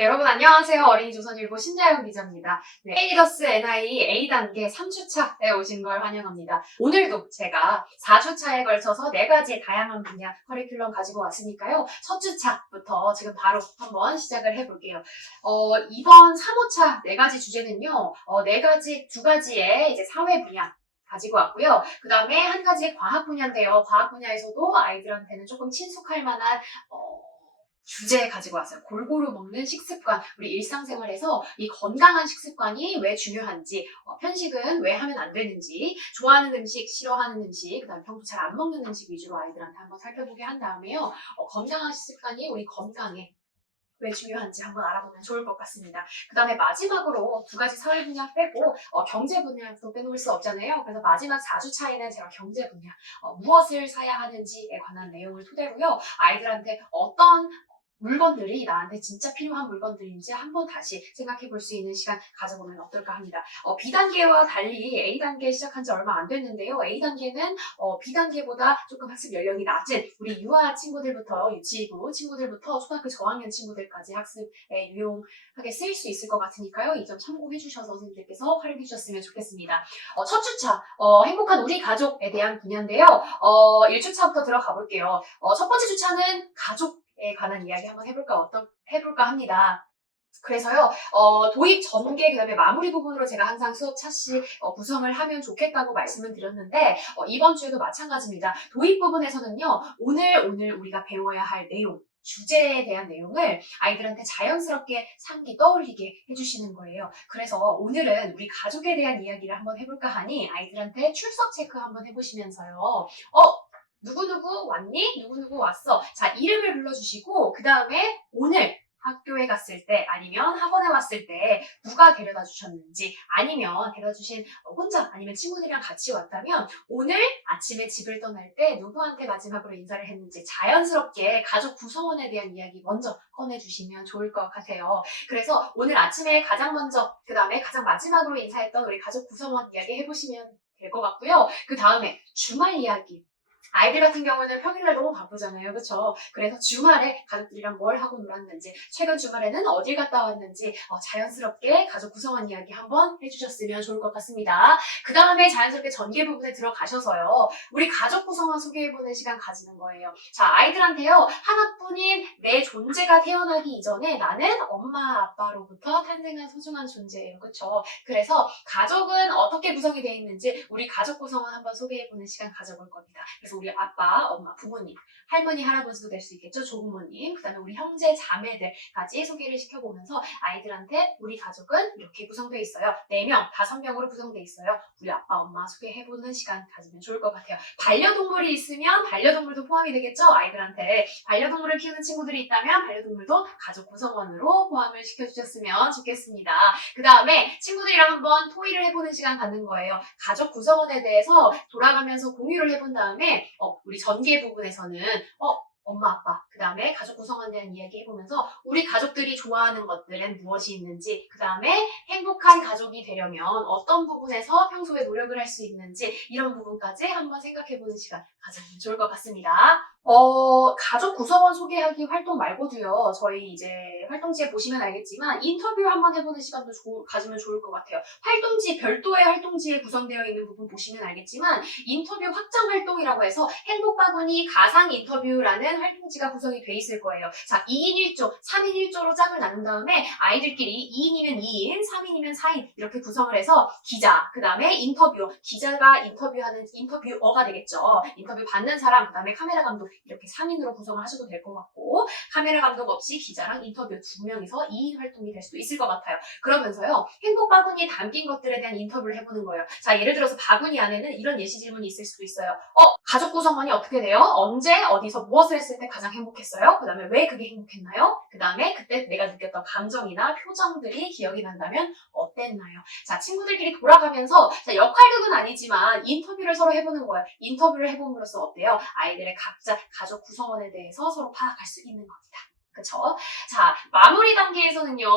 네, 여러분 안녕하세요. 어린이 조선일보 신자영 기자입니다. 네, K-리더스 NI A단계 3주차에 오신 걸 환영합니다. 오늘도 제가 4주차에 걸쳐서 4가지 다양한 분야 커리큘럼 가지고 왔으니까요. 첫 주차부터 지금 바로 한번 시작을 해볼게요. 이번 3호차 4가지 주제는요. 4가지, 2가지의 이제 사회 분야 가지고 왔고요. 그 다음에 한 가지 과학 분야인데요. 과학 분야에서도 아이들한테는 조금 친숙할 만한 주제 가지고 왔어요. 골고루 먹는 식습관. 우리 일상생활에서 이 건강한 식습관이 왜 중요한지, 편식은 왜 하면 안 되는지, 좋아하는 음식, 싫어하는 음식, 그다음에 평소 잘 안 먹는 음식 위주로 아이들한테 한번 살펴보게 한 다음에요. 건강한 식습관이 우리 건강에 왜 중요한지 한번 알아보면 좋을 것 같습니다. 그 다음에 마지막으로 2가지 사회 분야 빼고 경제 분야도 빼놓을 수 없잖아요. 그래서 마지막 4주차에는 제가 경제 분야, 무엇을 사야 하는지에 관한 내용을 토대로요. 아이들한테 어떤 물건들이 나한테 진짜 필요한 물건들인지 한번 다시 생각해 볼 수 있는 시간 가져보면 어떨까 합니다. B단계와 달리 A단계 시작한 지 얼마 안 됐는데요. A단계는 B단계보다 조금 학습 연령이 낮은 우리 유아 친구들부터 유치부 친구들부터 초등학교 저학년 친구들까지 학습에 유용하게 쓰일 수 있을 것 같으니까요. 이 점 참고해 주셔서 선생님들께서 활용해 주셨으면 좋겠습니다. 첫 주차, 행복한 우리 가족에 대한 분야인데요. 1주차부터 들어가 볼게요. 첫 번째 주차는 가족에 관한 이야기 한번 해볼까 합니다. 그래서요, 도입 전개, 그 다음에 마무리 부분으로 제가 항상 수업 차시 구성을 하면 좋겠다고 말씀을 드렸는데, 이번 주에도 마찬가지입니다. 도입 부분에서는요, 오늘 우리가 배워야 할 내용, 주제에 대한 내용을 아이들한테 자연스럽게 떠올리게 해주시는 거예요. 그래서 오늘은 우리 가족에 대한 이야기를 한번 해볼까 하니 아이들한테 출석 체크 한번 해보시면서요. 누구누구 왔니? 누구누구 왔어. 자, 이름을 불러주시고 그 다음에 오늘 학교에 갔을 때 아니면 학원에 왔을 때 누가 데려다 주셨는지 아니면 데려다 주신 혼자 아니면 친구들이랑 같이 왔다면 오늘 아침에 집을 떠날 때 누구한테 마지막으로 인사를 했는지 자연스럽게 가족 구성원에 대한 이야기 먼저 꺼내주시면 좋을 것 같아요. 그래서 오늘 아침에 가장 먼저 그 다음에 가장 마지막으로 인사했던 우리 가족 구성원 이야기 해보시면 될 것 같고요. 그 다음에 주말 이야기. 아이들 같은 경우는 평일날 너무 바쁘잖아요. 그렇죠? 그래서 주말에 가족들이랑 뭘 하고 놀았는지, 최근 주말에는 어딜 갔다 왔는지 자연스럽게 가족 구성원 이야기 한번 해주셨으면 좋을 것 같습니다. 그 다음에 자연스럽게 전개 부분에 들어가셔서요. 우리 가족 구성원 소개해보는 시간 가지는 거예요. 자, 아이들한테요. 하나뿐인 내 존재가 태어나기 이전에 나는 엄마, 아빠로부터 탄생한 소중한 존재예요. 그렇죠? 그래서 가족은 어떻게 구성이 되어 있는지 우리 가족 구성원 한번 소개해보는 시간 가져볼 겁니다. 그래서 우리 아빠, 엄마, 부모님, 할머니, 할아버지도 될 수 있겠죠. 조부모님, 그 다음에 우리 형제, 자매들까지 소개를 시켜보면서 아이들한테 우리 가족은 이렇게 구성되어 있어요. 4명, 5명으로 구성되어 있어요. 우리 아빠, 엄마 소개해보는 시간 가지면 좋을 것 같아요. 반려동물이 있으면 반려동물도 포함이 되겠죠. 아이들한테 반려동물을 키우는 친구들이 있다면 반려동물도 가족 구성원으로 포함을 시켜주셨으면 좋겠습니다. 그 다음에 친구들이랑 한번 토의를 해보는 시간 갖는 거예요. 가족 구성원에 대해서 돌아가면서 공유를 해본 다음에 우리 전개 부분에서는 엄마, 아빠, 그 다음에 가족 구성원에 대한 이야기 해보면서 우리 가족들이 좋아하는 것들은 무엇이 있는지, 그 다음에 행복한 가족이 되려면 어떤 부분에서 평소에 노력을 할 수 있는지 이런 부분까지 한번 생각해보는 시간 가지면 좋을 것 같습니다. 가족 구성원 소개하기 활동 말고도요, 저희 이제 활동지에 보시면 알겠지만 인터뷰 한번 해보는 시간도 가지면 좋을 것 같아요. 활동지, 별도의 활동지에 구성되어 있는 부분 보시면 알겠지만 인터뷰 확장 활동이라고 해서 행복바구니 가상 인터뷰라는 활동지가 구성이 돼 있을 거예요. 자, 2인 1조, 3인 1조로 짝을 나눈 다음에 아이들끼리 2인이면 2인, 3인이면 4인 이렇게 구성을 해서 기자, 그 다음에 인터뷰, 기자가 인터뷰하는 인터뷰어가 되겠죠. 인터뷰 받는 사람, 그 다음에 카메라 감독 이렇게 3인으로 구성을 하셔도 될 것 같고 카메라 감독 없이 기자랑 인터뷰 2명이서 2인 활동이 될 수도 있을 것 같아요. 그러면서요. 행복 바구니에 담긴 것들에 대한 인터뷰를 해보는 거예요. 자, 예를 들어서 바구니 안에는 이런 예시 질문이 있을 수도 있어요. 가족 구성원이 어떻게 돼요? 언제, 어디서 무엇을 했을 때 가장 행복했어요? 그 다음에 왜 그게 행복했나요? 그 다음에 그때 내가 느꼈던 감정이나 표정들이 기억이 난다면 어땠나요? 자, 친구들끼리 돌아가면서 자, 역할극은 아니지만 인터뷰를 서로 해보는 거예요. 인터뷰를 해봄으로써 어때요? 아이들의 각자 가족 구성원에 대해서 서로 파악할 수 있는 겁니다. 그쵸? 자, 마무리 단계에서는요,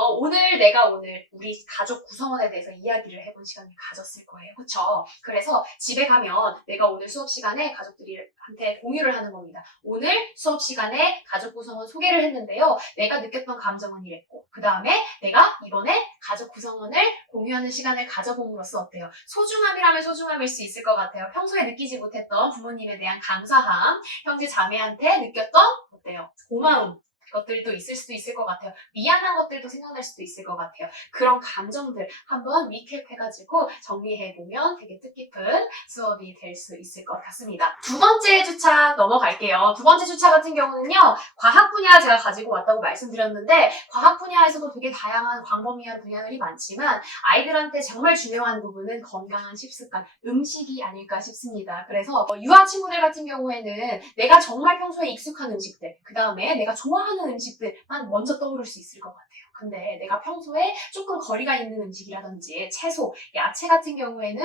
내가 오늘 우리 가족 구성원에 대해서 이야기를 해본 시간을 가졌을 거예요. 그쵸? 그래서 집에 가면 내가 오늘 수업 시간에 가족들한테 공유를 하는 겁니다. 오늘 수업 시간에 가족 구성원 소개를 했는데요. 내가 느꼈던 감정은 이랬고, 그 다음에 내가 이번에 가족 구성원을 공유하는 시간을 가져봄으로써 어때요? 소중함이라면 소중함일 수 있을 것 같아요. 평소에 느끼지 못했던 부모님에 대한 감사함, 형제 자매한테 느꼈던 어때요? 고마움. 것들도 있을 수도 있을 것 같아요. 미안한 것들도 생각날 수도 있을 것 같아요. 그런 감정들 한번 리캡해가지고 정리해보면 되게 뜻깊은 수업이 될 수 있을 것 같습니다. 두 번째 주차 넘어갈게요. 두 번째 주차 같은 경우는요. 과학 분야 제가 가지고 왔다고 말씀드렸는데 과학 분야에서도 되게 다양한 광범위한 분야들이 많지만 아이들한테 정말 중요한 부분은 건강한 식습관, 음식이 아닐까 싶습니다. 그래서 유아 친구들 같은 경우에는 내가 정말 평소에 익숙한 음식들, 그 다음에 내가 좋아하는 음식들만 먼저 떠오를 수 있을 것 같아요. 근데 내가 평소에 조금 거리가 있는 음식이라든지 채소, 야채 같은 경우에는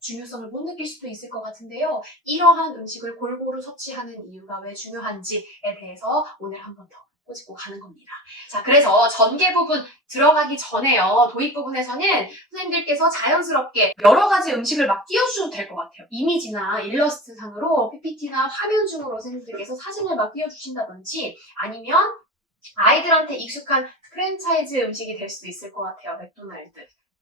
중요성을 못 느낄 수도 있을 것 같은데요. 이러한 음식을 골고루 섭취하는 이유가 왜 중요한지에 대해서 오늘 한 번 더 꼬집고 가는 겁니다. 자, 그래서 전개 부분 들어가기 전에요. 도입 부분에서는 선생님들께서 자연스럽게 여러 가지 음식을 막 띄워주셔도 될 것 같아요. 이미지나 일러스트 상으로 PPT나 화면 중으로 선생님들께서 사진을 막 띄워주신다든지 아니면 아이들한테 익숙한 프랜차이즈 음식이 될 수도 있을 것 같아요. 맥도날드,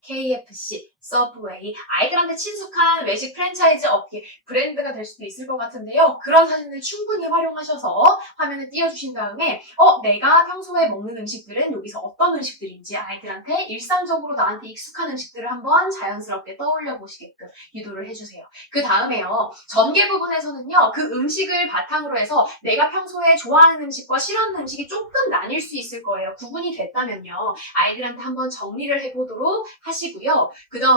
KFC, 서브웨이, 아이들한테 친숙한 외식 프랜차이즈 업계 브랜드가 될 수도 있을 것 같은데요. 그런 사진을 충분히 활용하셔서 화면을 띄워주신 다음에 내가 평소에 먹는 음식들은 여기서 어떤 음식들인지 아이들한테 일상적으로 나한테 익숙한 음식들을 한번 자연스럽게 떠올려 보시게끔 유도를 해주세요. 그 다음에요. 전개 부분에서는요. 그 음식을 바탕으로 해서 내가 평소에 좋아하는 음식과 싫어하는 음식이 조금 나뉠 수 있을 거예요. 구분이 됐다면요. 아이들한테 한번 정리를 해보도록 하시고요. 그 다음에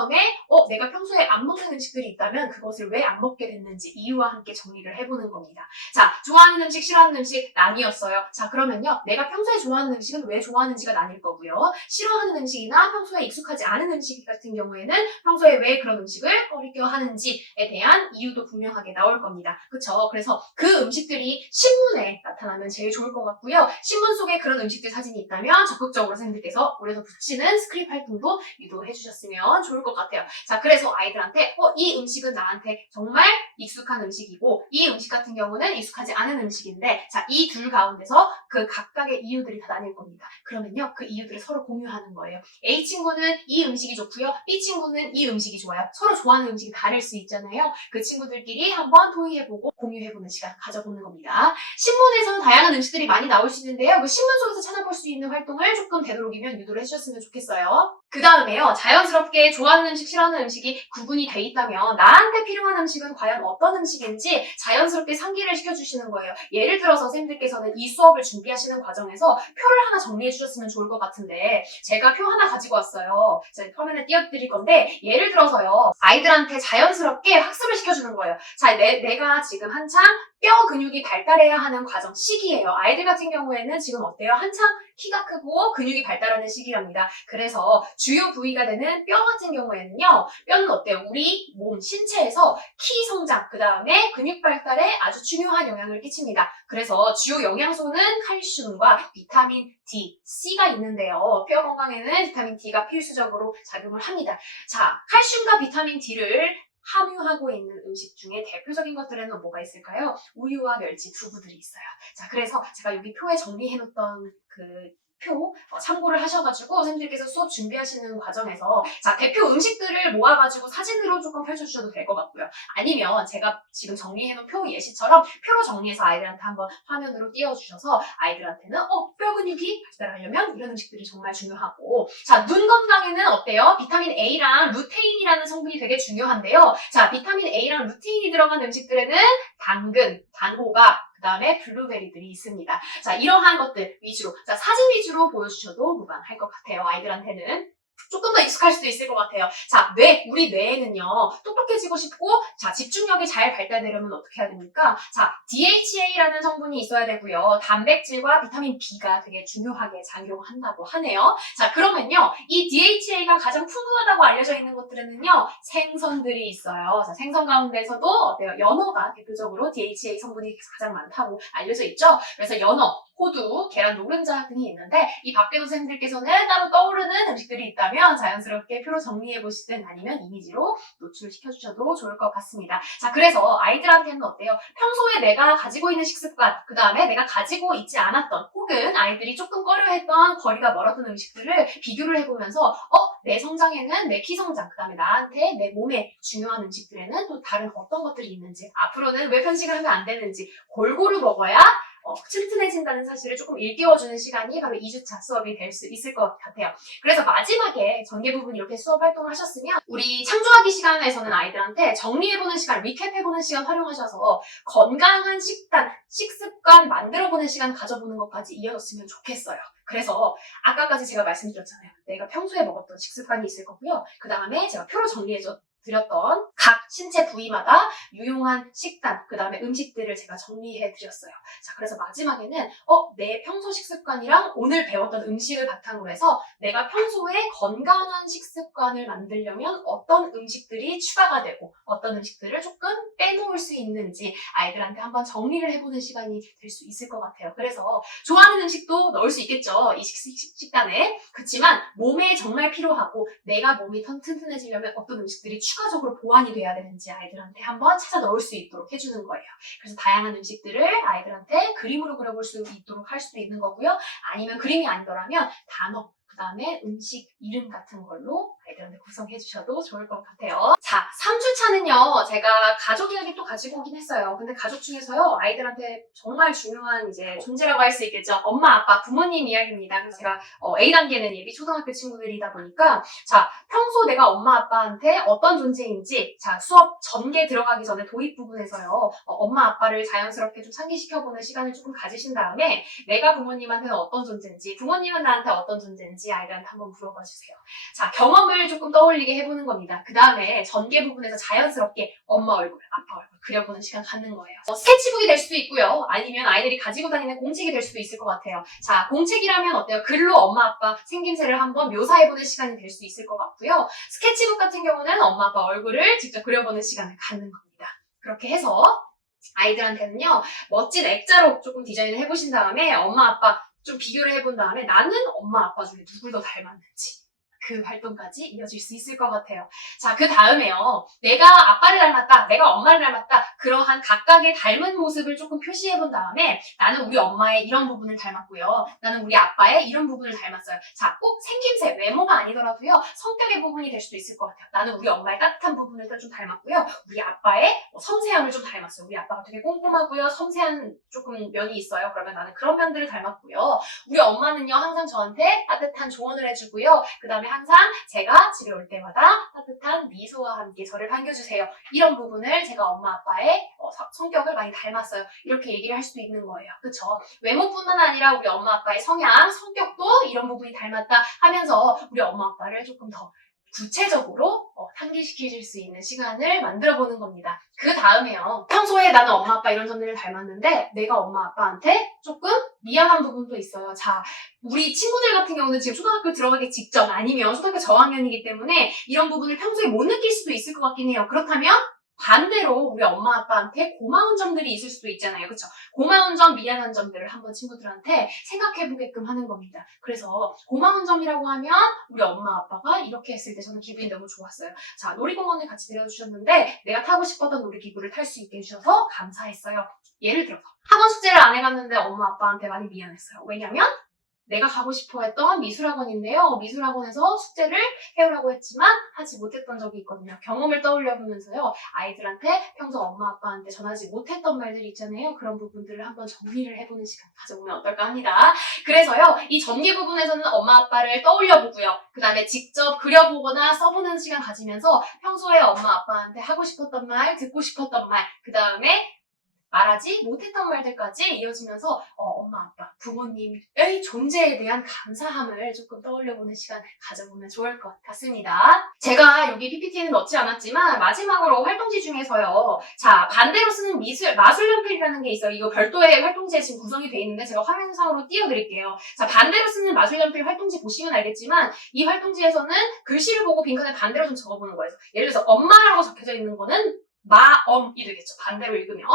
내가 평소에 안 먹는 음식들이 있다면 그것을 왜 안 먹게 됐는지 이유와 함께 정리를 해보는 겁니다. 자, 좋아하는 음식, 싫어하는 음식 나뉘었어요. 자, 그러면요. 내가 평소에 좋아하는 음식은 왜 좋아하는지가 나뉠 거고요. 싫어하는 음식이나 평소에 익숙하지 않은 음식 같은 경우에는 평소에 왜 그런 음식을 꺼리껴 하는지에 대한 이유도 분명하게 나올 겁니다. 그쵸? 그래서 그 음식들이 신문에 나타나면 제일 좋을 것 같고요. 신문 속에 그런 음식들 사진이 있다면 적극적으로 선생님들께서 올려서 붙이는 스크립 활동도 유도해 주셨으면 좋을 것 같아요. 자, 그래서 아이들한테 이 음식은 나한테 정말 익숙한 음식이고 이 음식 같은 경우는 익숙하지 않은 음식인데 자, 이 둘 가운데서 그 각각의 이유들이 다 나뉠 겁니다. 그러면요, 그 이유들을 서로 공유하는 거예요. A 친구는 이 음식이 좋고요. B 친구는 이 음식이 좋아요. 서로 좋아하는 음식이 다를 수 있잖아요. 그 친구들끼리 한번 토의해보고 공유해보는 시간 가져보는 겁니다. 신문에서는 다양한 음식들이 많이 나올 수 있는데요. 그 신문 속에서 찾아볼 수 있는 활동을 조금 되도록이면 유도를 해주셨으면 좋겠어요. 그 다음에요. 자연스럽게 좋아하는 음식, 싫어하는 음식이 구분이 돼 있다면 나한테 필요한 음식은 과연 어떤 음식인지 자연스럽게 상기를 시켜주시는 거예요. 예를 들어서 선생님들께서는 이 수업을 준비하시는 과정에서 표를 하나 정리해 주셨으면 좋을 것 같은데 제가 표 하나 가지고 왔어요. 제가 화면에 띄워드릴 건데 예를 들어서요. 아이들한테 자연스럽게 학습을 시켜주는 거예요. 자, 내가 지금 한창 뼈 근육이 발달해야 하는 과정 시기예요. 아이들 같은 경우에는 지금 어때요? 한창 키가 크고 근육이 발달하는 시기랍니다. 그래서 주요 부위가 되는 뼈 같은 경우에는요. 뼈는 어때요? 우리 몸 신체에서 키 성장, 그 다음에 근육 발달에 아주 중요한 영향을 끼칩니다. 그래서 주요 영양소는 칼슘과 비타민 D, C가 있는데요. 뼈 건강에는 비타민 D가 필수적으로 작용을 합니다. 자, 칼슘과 비타민 D를 함유하고 있는 음식 중에 대표적인 것들에는 뭐가 있을까요? 우유와 멸치, 두부들이 있어요. 자, 그래서 제가 여기 표에 정리해놓던 그 표 참고를 하셔가지고 선생님들께서 수업 준비하시는 과정에서 자, 대표 음식들을 모아가지고 사진으로 조금 펼쳐주셔도 될 것 같고요. 아니면 제가 지금 정리해놓은 표 예시처럼 표로 정리해서 아이들한테 한번 화면으로 띄워주셔서 아이들한테는 뼈 근육이 발달하려면 이런 음식들이 정말 중요하고 자, 눈 건강에는 어때요? 비타민 A랑 루테인이라는 성분이 되게 중요한데요. 자, 비타민 A랑 루테인이 들어간 음식들에는 당근, 단호박, 그 다음에 블루베리들이 있습니다. 자, 이러한 것들 위주로, 자, 사진 위주로 보여주셔도 무방할 것 같아요. 아이들한테는. 조금 더 익숙할 수도 있을 것 같아요. 자, 우리 뇌에는요, 똑똑해지고 싶고, 자, 집중력이 잘 발달되려면 어떻게 해야 됩니까? 자, DHA라는 성분이 있어야 되고요. 단백질과 비타민 B가 되게 중요하게 작용한다고 하네요. 자, 그러면요, 이 DHA가 가장 풍부하다고 알려져 있는 것들에는요, 생선들이 있어요. 자, 생선 가운데서도 어때요? 연어가 대표적으로 DHA 성분이 가장 많다고 알려져 있죠? 그래서 연어, 호두, 계란 노른자 등이 있는데 이 밖에 선생님들께서는 따로 떠오르는 음식들이 있다면 자연스럽게 표로 정리해보시든 아니면 이미지로 노출시켜주셔도 좋을 것 같습니다. 자, 그래서 아이들한테는 어때요? 평소에 내가 가지고 있는 식습관, 그 다음에 내가 가지고 있지 않았던 혹은 아이들이 조금 꺼려했던 거리가 멀었던 음식들을 비교를 해보면서 내 성장에는 내 키 성장, 그 다음에 나한테 내 몸에 중요한 음식들에는 또 다른 어떤 것들이 있는지 앞으로는 왜 편식을 하면 안 되는지 골고루 먹어야 튼튼해진다는 사실을 조금 일깨워주는 시간이 바로 2주차 수업이 될 수 있을 것 같아요. 그래서 마지막에 전개 부분 이렇게 수업 활동을 하셨으면 우리 창조하기 시간에서는 아이들한테 정리해보는 시간, 리캡해보는 시간 활용하셔서 건강한 식습관 만들어보는 시간 가져보는 것까지 이어졌으면 좋겠어요. 그래서 아까까지 제가 말씀드렸잖아요. 내가 평소에 먹었던 식습관이 있을 거고요. 그 다음에 제가 표로 정리해드렸던 각 신체 부위마다 유용한 식단, 그 다음에 음식들을 제가 정리해드렸어요. 자, 그래서 마지막에는 내 평소 식습관이랑 오늘 배웠던 음식을 바탕으로 해서 내가 평소에 건강한 식습관을 만들려면 어떤 음식들이 추가가 되고 어떤 음식들을 조금 빼놓을 수 있는지 아이들한테 한번 정리를 해보는 시간이 될 수 있을 것 같아요. 그래서 좋아하는 음식도 넣을 수 있겠죠. 이 식단에. 그렇지만 몸에 정말 필요하고 내가 몸이 튼튼해지려면 어떤 음식들이 추가적으로 보완이 돼야 되는지 아이들한테 한번 찾아 넣을 수 있도록 해주는 거예요. 그래서 다양한 음식들을 아이들한테 그림으로 그려볼 수 있도록 할 수도 있는 거고요. 아니면 그림이 아니더라면 단어, 그 다음에 음식 이름 같은 걸로 아이들한테 구성해 주셔도 좋을 것 같아요. 자, 3주차는요, 제가 가족 이야기 또 가지고 오긴 했어요. 근데 가족 중에서요, 아이들한테 정말 중요한 이제 존재라고 할 수 있겠죠. 엄마, 아빠, 부모님 이야기입니다. 그래서 제가 A단계는 예비 초등학교 친구들이다 보니까, 자, 평소 내가 엄마, 아빠한테 어떤 존재인지, 자, 수업 전개 들어가기 전에 도입 부분에서요, 엄마, 아빠를 자연스럽게 좀 상기시켜보는 시간을 조금 가지신 다음에, 내가 부모님한테는 어떤 존재인지, 부모님은 나한테 어떤 존재인지 아이들한테 한번 물어봐 주세요. 자, 경험을 조금 떠올리게 해보는 겁니다. 그 다음에 전개 부분에서 자연스럽게 엄마 얼굴, 아빠 얼굴 그려보는 시간 갖는 거예요. 스케치북이 될 수도 있고요. 아니면 아이들이 가지고 다니는 공책이 될 수도 있을 것 같아요. 자, 공책이라면 어때요? 글로 엄마, 아빠 생김새를 한번 묘사해보는 시간이 될 수 있을 것 같고요. 스케치북 같은 경우는 엄마, 아빠 얼굴을 직접 그려보는 시간을 갖는 겁니다. 그렇게 해서 아이들한테는요, 멋진 액자로 조금 디자인을 해보신 다음에 엄마, 아빠 좀 비교를 해본 다음에 나는 엄마, 아빠 중에 누굴 더 닮았는지 그 활동까지 이어질 수 있을 것 같아요. 자, 그 다음에요. 내가 아빠를 닮았다, 내가 엄마를 닮았다, 그러한 각각의 닮은 모습을 조금 표시해본 다음에 나는 우리 엄마의 이런 부분을 닮았고요. 나는 우리 아빠의 이런 부분을 닮았어요. 자, 꼭 생김새, 외모가 아니더라도요. 성격의 부분이 될 수도 있을 것 같아요. 나는 우리 엄마의 따뜻한 부분을 좀 닮았고요. 우리 아빠의 섬세함을 좀 닮았어요. 우리 아빠가 되게 꼼꼼하고요. 섬세한 조금 면이 있어요. 그러면 나는 그런 면들을 닮았고요. 우리 엄마는요. 항상 저한테 따뜻한 조언을 해주고요. 그 다음에 항상 제가 집에 올 때마다 따뜻한 미소와 함께 저를 반겨주세요. 이런 부분을 제가 엄마 아빠의 성격을 많이 닮았어요. 이렇게 얘기를 할 수도 있는 거예요. 그쵸? 외모뿐만 아니라 우리 엄마 아빠의 성향, 성격도 이런 부분이 닮았다 하면서 우리 엄마 아빠를 조금 더 구체적으로 상기시켜줄 수 있는 시간을 만들어보는 겁니다. 그 다음에요. 평소에 나는 엄마 아빠 이런 점들을 닮았는데 내가 엄마 아빠한테 조금 미안한 부분도 있어요. 자, 우리 친구들 같은 경우는 지금 초등학교 들어가기 직전 아니면 초등학교 저학년이기 때문에 이런 부분을 평소에 못 느낄 수도 있을 것 같긴 해요. 그렇다면 반대로 우리 엄마 아빠한테 고마운 점들이 있을 수도 있잖아요. 그쵸? 고마운 점, 미안한 점들을 한번 친구들한테 생각해보게끔 하는 겁니다. 그래서 고마운 점이라고 하면 우리 엄마 아빠가 이렇게 했을 때 저는 기분이 너무 좋았어요. 자, 놀이공원에 같이 데려주셨는데 내가 타고 싶었던 놀이기구를 탈 수 있게 해주셔서 감사했어요. 예를 들어서 학원 숙제를 안 해갔는데 엄마 아빠한테 많이 미안했어요. 왜냐면 내가 가고 싶어 했던 미술학원인데요. 미술학원에서 숙제를 해오라고 했지만 하지 못했던 적이 있거든요. 경험을 떠올려보면서요. 아이들한테 평소 엄마 아빠한테 전하지 못했던 말들 있잖아요. 그런 부분들을 한번 정리를 해보는 시간 가져보면 어떨까 합니다. 그래서요. 이 전개 부분에서는 엄마 아빠를 떠올려보고요. 그 다음에 직접 그려보거나 써보는 시간 가지면서 평소에 엄마 아빠한테 하고 싶었던 말, 듣고 싶었던 말, 그 다음에 말하지 못했던 말들까지 이어지면서 엄마, 아빠, 부모님의 존재에 대한 감사함을 조금 떠올려보는 시간 가져보면 좋을 것 같습니다. 제가 여기 PPT에는 넣지 않았지만 마지막으로 활동지 중에서요. 자, 반대로 쓰는 마술연필이라는 게 있어요. 이거 별도의 활동지에 지금 구성이 되어 있는데 제가 화면상으로 띄워드릴게요. 자, 반대로 쓰는 마술연필 활동지 보시면 알겠지만 이 활동지에서는 글씨를 보고 빈칸에 반대로 좀 적어보는 거예요. 예를 들어서 엄마라고 적혀져 있는 거는 마엄이 되겠죠. 반대로 읽으면.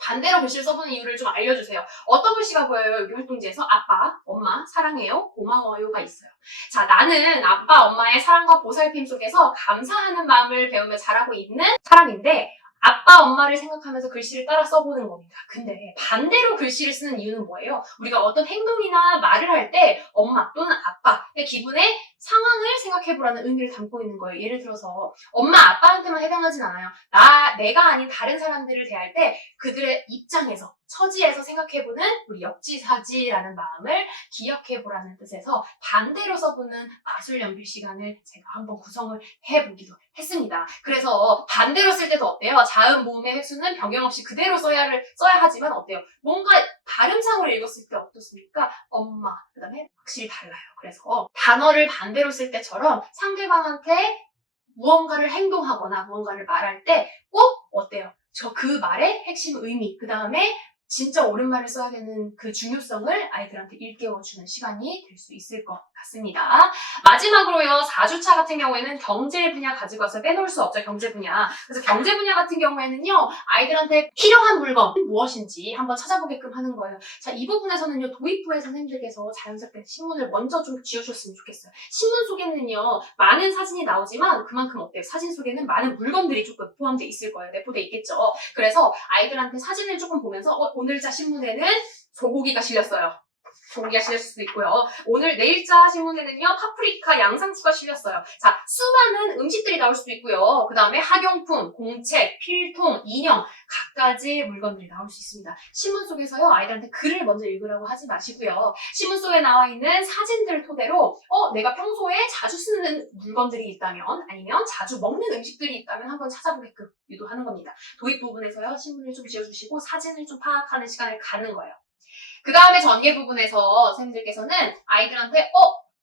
반대로 글씨를 써보는 이유를 좀 알려주세요. 어떤 글씨가 보여요? 여기 활동지에서 아빠, 엄마, 사랑해요, 고마워요가 있어요. 자, 나는 아빠, 엄마의 사랑과 보살핌 속에서 감사하는 마음을 배우며 자라고 있는 사람인데 아빠, 엄마를 생각하면서 글씨를 따라 써보는 겁니다. 근데 반대로 글씨를 쓰는 이유는 뭐예요? 우리가 어떤 행동이나 말을 할 때 엄마 또는 아빠의 기분에 상황을 생각해보라는 의미를 담고 있는 거예요. 예를 들어서 엄마, 아빠한테만 해당하진 않아요. 내가 아닌 다른 사람들을 대할 때 그들의 입장에서, 처지에서 생각해보는 우리 역지사지라는 마음을 기억해보라는 뜻에서 반대로 써보는 마술 연필 시간을 제가 한번 구성을 해보기도 했습니다. 그래서 반대로 쓸 때도 어때요? 자음, 모음의 획수는 변경 없이 그대로 써야 하지만 어때요? 뭔가 발음상으로 읽었을 때 어떻습니까? 엄마, 그 다음에 확실히 달라요. 그래서 단어를 반대로 쓸 때처럼 상대방한테 무언가를 행동하거나 무언가를 말할 때 꼭 어때요? 그 말의 핵심 의미, 그 다음에 진짜 옳은 말을 써야 되는 그 중요성을 아이들한테 일깨워주는 시간이 될 수 있을 것 같습니다. 마지막으로요, 4주차 같은 경우에는 경제 분야 가지고 와서 빼놓을 수 없죠, 경제 분야. 그래서 경제 분야 같은 경우에는요, 아이들한테 필요한 물건 무엇인지 한번 찾아보게끔 하는 거예요. 자, 이 부분에서는요, 도입부의 선생님들께서 자연스럽게 신문을 먼저 좀 지어주셨으면 좋겠어요. 신문 속에는요, 많은 사진이 나오지만 그만큼 어때요? 사진 속에는 많은 물건들이 조금 포함되어 있을 거예요. 내포되어 있겠죠. 그래서 아이들한테 사진을 조금 보면서 오늘자 신문에는 소고기가 실렸어요. 소고기가 실렸을 수도 있고요. 내일자 신문에는요, 파프리카, 양상추가 실렸어요. 자, 수많은 음식들이 나올 수도 있고요. 그 다음에 학용품, 공책, 필통, 인형, 갖가지 물건들이 나올 수 있습니다. 신문 속에서요, 아이들한테 글을 먼저 읽으라고 하지 마시고요. 신문 속에 나와 있는 사진들을 토대로 내가 평소에 자주 쓰는 물건들이 있다면, 아니면 자주 먹는 음식들이 있다면 한번 찾아보게끔 유도하는 겁니다. 도입 부분에서요, 신문을 좀 지어주시고 사진을 좀 파악하는 시간을 갖는 거예요. 그 다음에 전개 부분에서 선생님들께서는 아이들한테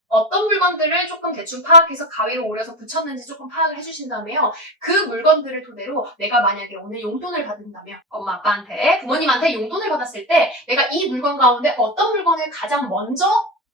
어떤 물건들을 조금 대충 파악해서 가위로 오려서 붙였는지 조금 파악을 해주신 다음에요. 그 물건들을 토대로 내가 만약에 오늘 용돈을 받는다면 엄마, 아빠한테, 부모님한테 용돈을 받았을 때 내가 이 물건 가운데 어떤 물건을 가장 먼저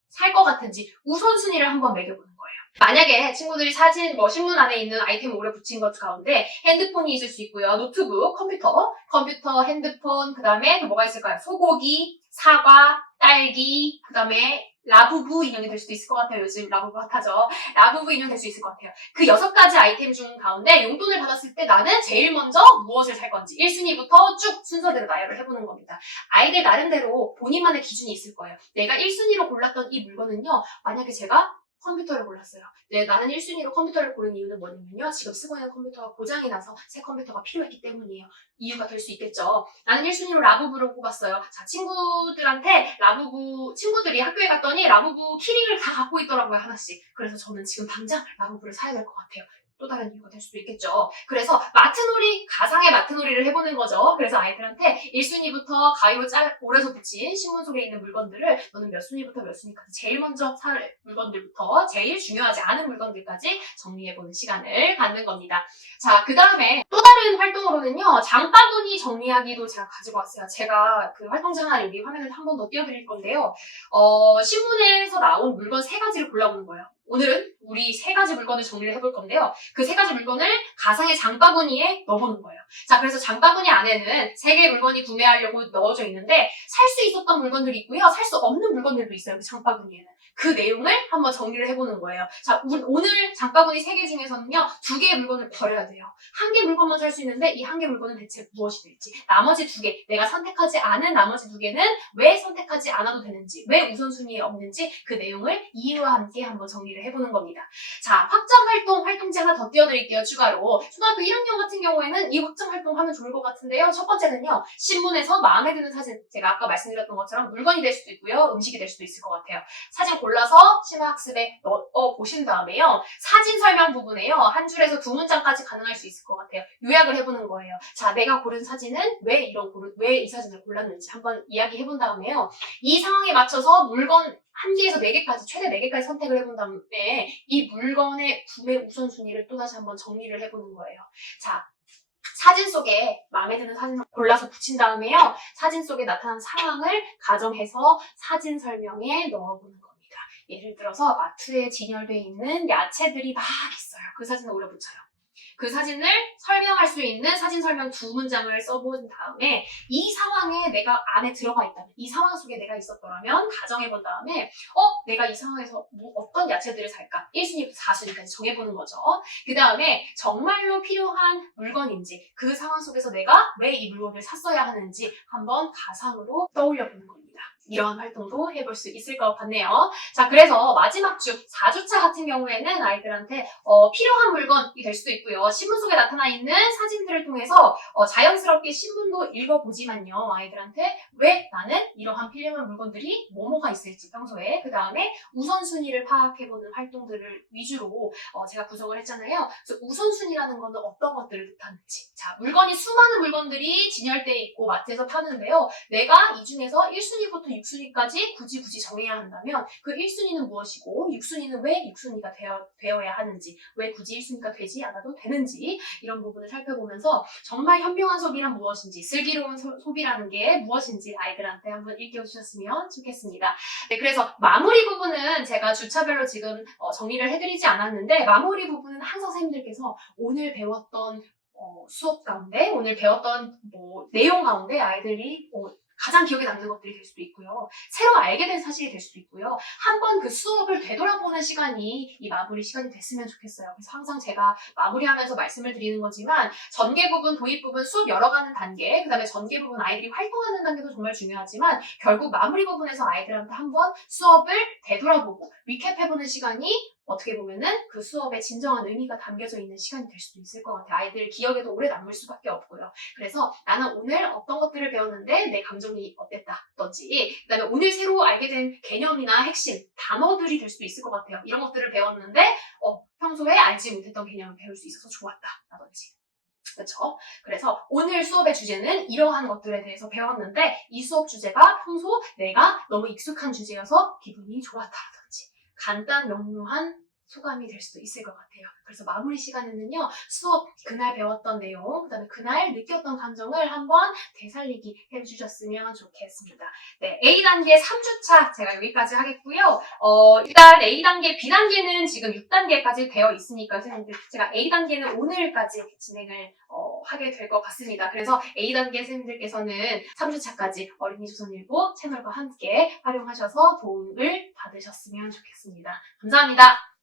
살 것 같은지 우선순위를 한번 매겨보는 거예요. 만약에 친구들이 신문 안에 있는 아이템을 오래 붙인 것 가운데 핸드폰이 있을 수 있고요. 노트북, 컴퓨터, 핸드폰, 그 다음에 또 뭐가 있을까요? 소고기, 사과, 딸기, 그 다음에 라부부 인형이 될 수도 있을 것 같아요. 요즘 라부부 핫하죠. 라부부 인형 될 수 있을 것 같아요. 그 6가지 아이템 중 가운데 용돈을 받았을 때 나는 제일 먼저 무엇을 살 건지 1순위부터 쭉 순서대로 나열을 해보는 겁니다. 아이들 나름대로 본인만의 기준이 있을 거예요. 내가 1순위로 골랐던 이 물건은요. 만약에 제가 컴퓨터를 골랐어요. 나는 1순위로 컴퓨터를 고른 이유는 뭐냐면요. 지금 쓰고 있는 컴퓨터가 고장이 나서 새 컴퓨터가 필요했기 때문이에요. 이유가 될 수 있겠죠. 나는 1순위로 라부부를 뽑았어요. 자, 친구들이 학교에 갔더니 라부부 키링을 다 갖고 있더라고요, 하나씩. 그래서 저는 지금 당장 라부부를 사야 될 것 같아요. 또 다른 이유가 될 수도 있겠죠. 그래서 가상의 마트놀이를 해보는 거죠. 그래서 아이들한테 1순위부터 가위로 오려서 붙인 신문 속에 있는 물건들을 너는 몇 순위부터 몇 순위까지 제일 먼저 살 물건들부터 제일 중요하지 않은 물건들까지 정리해보는 시간을 갖는 겁니다. 자, 그 다음에 또 다른 활동으로는요, 장바구니 정리하기도 제가 가지고 왔어요. 제가 그 활동지 하나 여기 화면을 한 번 더 띄워드릴 건데요. 신문에서 나온 물건 3가지를 골라보는 거예요. 오늘은 우리 3가지 물건을 정리를 해볼 건데요. 그 3가지 물건을 가상의 장바구니에 넣어보는 거예요. 자, 그래서 장바구니 안에는 3개의 물건이 구매하려고 넣어져 있는데 살 수 있었던 물건들이 있고요. 살 수 없는 물건들도 있어요. 그 장바구니에는. 그 내용을 한번 정리를 해보는 거예요. 자, 오늘 장바구니 3개 중에서는요. 2개의 물건을 버려야 돼요. 1개 물건만 살 수 있는데 이 1개 물건은 대체 무엇이 될지, 나머지 2개, 내가 선택하지 않은 나머지 2개는 왜 선택하지 않아도 되는지, 왜 우선순위에 없는지 그 내용을 이유와 함께 한번 정리를 해보는 겁니다. 자, 활동지 하나 더 띄워드릴게요. 추가로. 초등학교 1학년 같은 경우에는 이 확장 활동 하면 좋을 것 같은데요. 첫 번째는요. 신문에서 마음에 드는 사진, 제가 아까 말씀드렸던 것처럼 물건이 될 수도 있고요. 음식이 될 수도 있을 것 같아요. 사진 골라서 심화학습에 넣어 보신 다음에요. 사진 설명 부분에요. 한 줄에서 2문장까지 가능할 수 있을 것 같아요. 요약을 해보는 거예요. 자, 내가 고른 사진은 왜 이 사진을 골랐는지 한번 이야기해본 다음에요. 이 상황에 맞춰서 물건 1개에서 4개까지, 최대 4개까지 선택을 해본 다음에 이 물건의 구매 우선순위를 또다시 한번 정리를 해보는 거예요. 자, 사진 속에 마음에 드는 사진을 골라서 붙인 다음에요. 사진 속에 나타난 상황을 가정해서 사진 설명에 넣어보는 겁니다. 예를 들어서 마트에 진열되어 있는 야채들이 막 있어요. 그 사진을 올려 붙여요. 그 사진을 설명할 수 있는 사진 설명 2문장을 써본 다음에 이 상황에 내가 안에 들어가 있다면, 이 상황 속에 내가 있었더라면 가정해본 다음에 내가 이 상황에서 어떤 야채들을 살까? 1순위부터 4순위까지 정해보는 거죠. 그 다음에 정말로 필요한 물건인지, 그 상황 속에서 내가 왜 이 물건을 샀어야 하는지 한번 가상으로 떠올려보는 겁니다. 이런 활동도 해볼 수 있을 것 같네요. 자, 그래서 마지막 주 4주차 같은 경우에는 아이들한테 필요한 물건이 될 수도 있고요. 신문 속에 나타나 있는 사진들을 통해서 자연스럽게 신문도 읽어보지만요. 아이들한테 왜 나는 이러한 필요한 물건들이 뭐뭐가 있을지 평소에, 그 다음에 우선순위를 파악해보는 활동들을 위주로 제가 구성을 했잖아요. 그래서 우선순위라는 건 어떤 것들을 뜻하는지. 자, 수많은 물건들이 진열되어 있고 마트에서 파는데요. 내가 이 중에서 1순위부터 6순위까지 굳이 정해야 한다면 그 1순위는 무엇이고 6순위는 왜 6순위가 되어야 하는지, 왜 굳이 1순위가 되지 않아도 되는지, 이런 부분을 살펴보면서 정말 현명한 소비란 무엇인지, 슬기로운 소비라는 게 무엇인지 아이들한테 한번 읽혀주셨으면 좋겠습니다. 네, 그래서 마무리 부분은 제가 주차별로 지금 정리를 해드리지 않았는데, 마무리 부분은 항상 선생님들께서 오늘 배웠던 수업 가운데, 오늘 배웠던 내용 가운데 아이들이 가장 기억에 남는 것들이 될 수도 있고요. 새로 알게 된 사실이 될 수도 있고요. 한번 그 수업을 되돌아보는 시간이 이 마무리 시간이 됐으면 좋겠어요. 그래서 항상 제가 마무리하면서 말씀을 드리는 거지만 전개 부분, 도입 부분, 수업 열어가는 단계, 그 다음에 전개 부분 아이들이 활동하는 단계도 정말 중요하지만 결국 마무리 부분에서 아이들한테 한번 수업을 되돌아보고 리캡해보는 시간이 어떻게 보면은 그 수업에 진정한 의미가 담겨져 있는 시간이 될 수도 있을 것 같아요. 아이들 기억에도 오래 남을 수밖에 없고요. 그래서 나는 오늘 어떤 것들을 배웠는데 내 감정이 어땠다든지, 그 다음에 오늘 새로 알게 된 개념이나 핵심, 단어들이 될 수도 있을 것 같아요. 이런 것들을 배웠는데 평소에 알지 못했던 개념을 배울 수 있어서 좋았다라든지. 그렇죠? 그래서 오늘 수업의 주제는 이러한 것들에 대해서 배웠는데 이 수업 주제가 평소 내가 너무 익숙한 주제여서 기분이 좋았다라든지, 간단 명료한 소감이 될 수도 있을 것 같아요. 그래서 마무리 시간에는요, 수업 그날 배웠던 내용, 그 다음에 그날 느꼈던 감정을 한번 되살리기 해주셨으면 좋겠습니다. 네, A단계 3주차 제가 여기까지 하겠고요. 일단 A단계, B단계는 지금 6단계까지 되어 있으니까 선생님들, 제가 A단계는 오늘까지 진행을 하게 될 것 같습니다. 그래서 A단계 선생님들께서는 3주차까지 어린이조선일보 채널과 함께 활용하셔서 도움을 받으셨으면 좋겠습니다. 감사합니다.